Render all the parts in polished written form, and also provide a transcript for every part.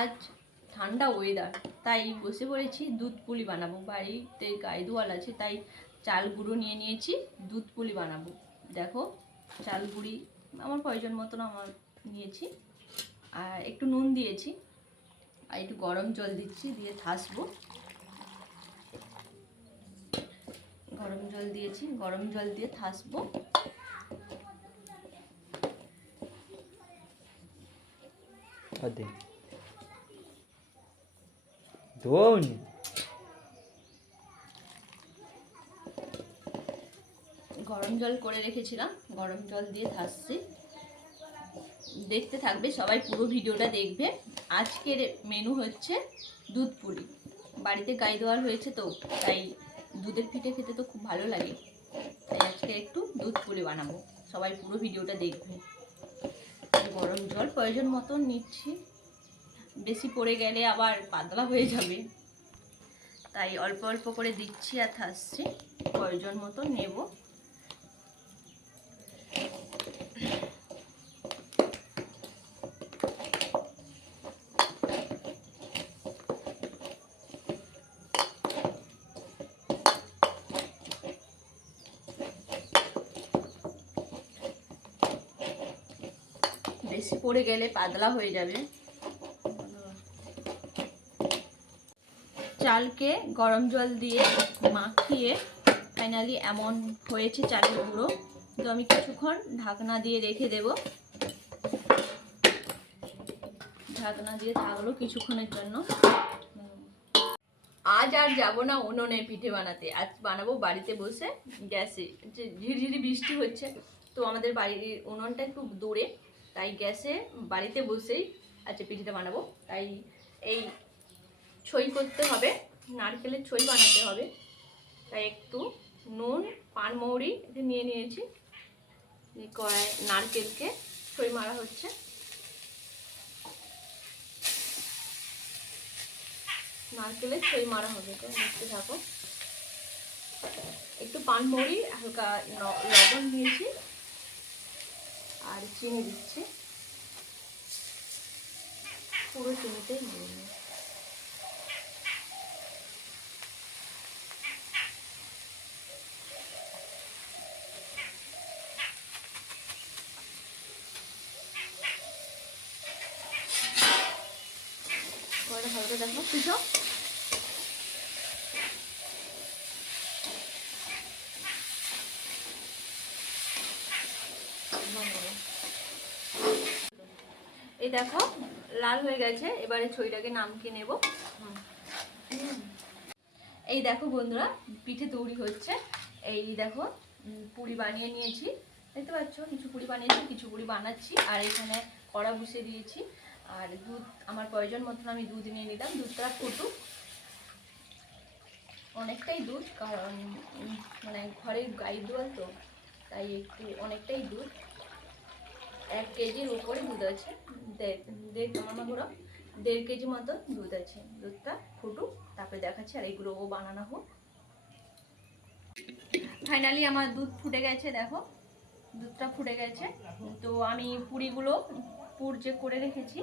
আজ ঠান্ডা ওয়েদার, তাই বসে পড়েছি দুধ পুলি বানাবো। বাড়িতে গাই দোয়াল আছে, তাই চাল গুঁড়ো নিয়ে নিয়েছি, দুধ পুলি বানাবো। দেখো চাল গুঁড়ি আমার প্রয়োজন মতন আমার নিয়েছি, আর একটু নুন দিয়েছি, আর একটু গরম জল দিচ্ছি, দিয়ে থাসবো। গরম জল দিয়েছি, গরম জল দিয়ে থাসবো। গরম জল করে রেখেছিলাম, গরম জল দিয়ে থাসছি। দেখতে থাকবে সবাই, পুরো ভিডিওটা দেখবে। আজকের মেনু হচ্ছে দুধ পুলি। বাড়িতে গাই দোয়াল হয়েছে, তো তাই দুধের পিঠে খেতে তো খুব ভালো লাগে, তাই আজকে একটু দুধ পুলি বানাবো। সবাই পুরো ভিডিওটা দেখবে। গরম জল প্রয়োজন মতন নিচ্ছি, বেশি পড়ে গেলে আবার পাতলা হয়ে যাবে, তাই অল্প অল্প করে দিচ্ছি আর থাসছি। প্রয়োজন মতন নেব। বেশি পড়ে গেলে পাতলা হয়ে যাবে। চালকে গরম জল দিয়ে মাখিয়ে ফাইনালি এমন হয়েছে চালের গুঁড়ো। তো আমি কিছুক্ষণ ঢাকনা দিয়ে রেখে দেব। ঢাকনা দিয়ে থাকলো কিছুক্ষণের জন্য। আজ আর যাব না উনুনে পিঠে বানাতে, আজ বানাবো বাড়িতে বসে গ্যাসে। যে ঝিরিঝিরি বৃষ্টি হচ্ছে, তো আমাদের বাড়ির উনুনটা একটু দূরে, তাই গ্যাসে বাড়িতে বসেই আজকে পিঠেটা বানাবো। তাই এই ছই করতে হবে, নারকেলের ছই বানাতে হবে, তাই একটু নুন পানমৌরি এটা নিয়ে নিয়েছি। কড়াই নারকেলকে ছই মারা হচ্ছে। নারকেলের ছই মারা হবে, তো দেখতে থাকো। একটু পানমৌরি, হালকা লবণ দিয়েছি, আর চিনি দিচ্ছি। পুরো চিনিতেই নিয়ে নিই। হালকা দেখো পিঠো। এই দেখো লাল হয়ে গেছে, এবারে ছইটাকে নামকে নেব। এই দেখো বন্ধুরা, পিঠে তৈরি হচ্ছে। এই দেখো পুরি বানিয়ে নিয়েছি, দেখতে পাচ্ছ। কিছু পুরি বানিয়েছি, কিছু পুরি বানাচ্ছি। আর এখানে কড়া বসিয়ে দিয়েছি, আর দুধ আমার প্রয়োজন মতন আমি দুধ নিয়ে নিলাম। দুধটা ফুটুক, অনেকটাই দুধ, কারণ মানে ঘরের গাই দোয়াল তো, তাই একটু অনেকটাই দুধ। 1 কেজির উপরে দুধ আছে, 1.5 কেজি মতো দুধ আছে। দুধটা ফুটুক, তারপরে দেখাচ্ছি। আর এইগুলো বানানো হোক। ফাইনালি আমার দুধ ফুটে গেছে, দেখো দুধটা ফুটে গেছে। তো আমি পুর যে করে রেখেছি,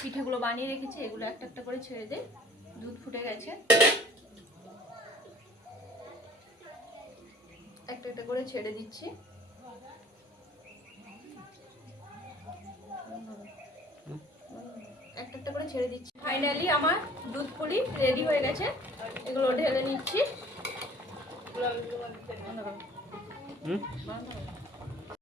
পিঠেগুলো বানিয়ে রেখেছি, এগুলো একটা একটা করে ছেড়ে দে। দুধ ফুটে গেছে, একটা একটা করে ছেড়ে দিচ্ছি। একটা একটা করে ছেড়ে দিচ্ছি। ফাইনালি আমার দুধ পুলি রেডি হয়ে গেছে, এগুলো ঢেলে নিচ্ছি।